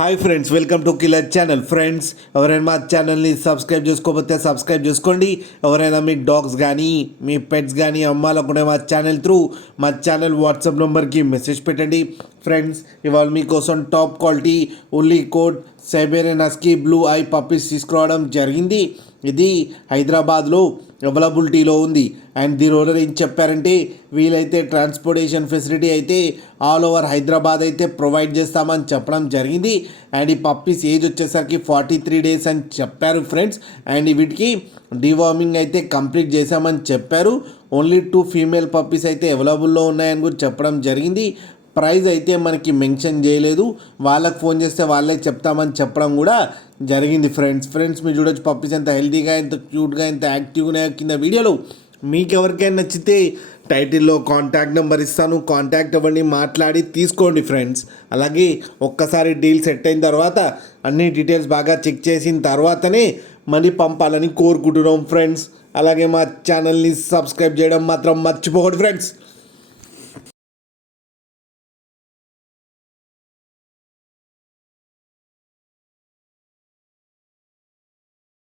Hi friends, welcome to killer channel. Friends, ఎవరైనా మా ఛానల్ని సబ్స్క్రైబ్ చేసుకోకపోతే సబ్స్క్రైబ్ చేసుకోండి. ఎవరైనా మీ డాగ్స్ కానీ మీ పెట్స్ కానీ అమ్మాలనుకునే మా ఛానల్ వాట్సాప్ నెంబర్కి మెసేజ్ పెట్టండి. ఫ్రెండ్స్, ఇవాళ మీకోసం top quality woolly coat Siberian husky blue eye puppies తీసుకురావడం జరిగింది. ఇది హైదరాబాద్లో అవైలబిలిటీలో ఉంది. అండ్ దీని ఓనర్ ఏం చెప్పారంటే, వీలైతే ట్రాన్స్పోర్టేషన్ ఫెసిలిటీ అయితే ఆల్ ఓవర్ హైదరాబాద్ అయితే ప్రొవైడ్ చేస్తామని చెప్పడం జరిగింది. అండ్ ఈ పప్పీస్ ఏజ్ వచ్చేసరికి 43 days అని చెప్పారు ఫ్రెండ్స్. అండ్ వీటికి డివార్మింగ్ అయితే కంప్లీట్ చేశామని చెప్పారు. ఓన్లీ 2 ఫీమేల్ పప్పీస్ అయితే అవైలబుల్లో ఉన్నాయని కూడా చెప్పడం జరిగింది. ప్రైస్ అయితే మనకి మెన్షన్ చేయలేదు, వాళ్ళకి ఫోన్ చేస్తే వాళ్ళే చెప్తామని చెప్పడం కూడా జరిగింది. ఫ్రెండ్స్ మీరు చూడొచ్చు పప్పీస్ ఎంత హెల్తీగా, ఎంత క్యూట్గా, ఎంత యాక్టివ్గా ఉన్నాయో కింద వీడియోలో. మీకు ఎవరికైనా నచ్చితే టైటిల్లో కాంటాక్ట్ నెంబర్ ఇస్తాను, కాంటాక్ట్ అవ్వండి, మాట్లాడి తీసుకోండి ఫ్రెండ్స్. అలాగే ఒక్కసారి డీల్ సెట్ అయిన తర్వాత అన్ని డీటెయిల్స్ బాగా చెక్ చేసిన తర్వాతనే మనీ పంపాలని కోరుకుంటున్నాం ఫ్రెండ్స్. అలాగే మా ఛానల్ని సబ్స్క్రైబ్ చేయడం మాత్రం మర్చిపోకండి ఫ్రెండ్స్.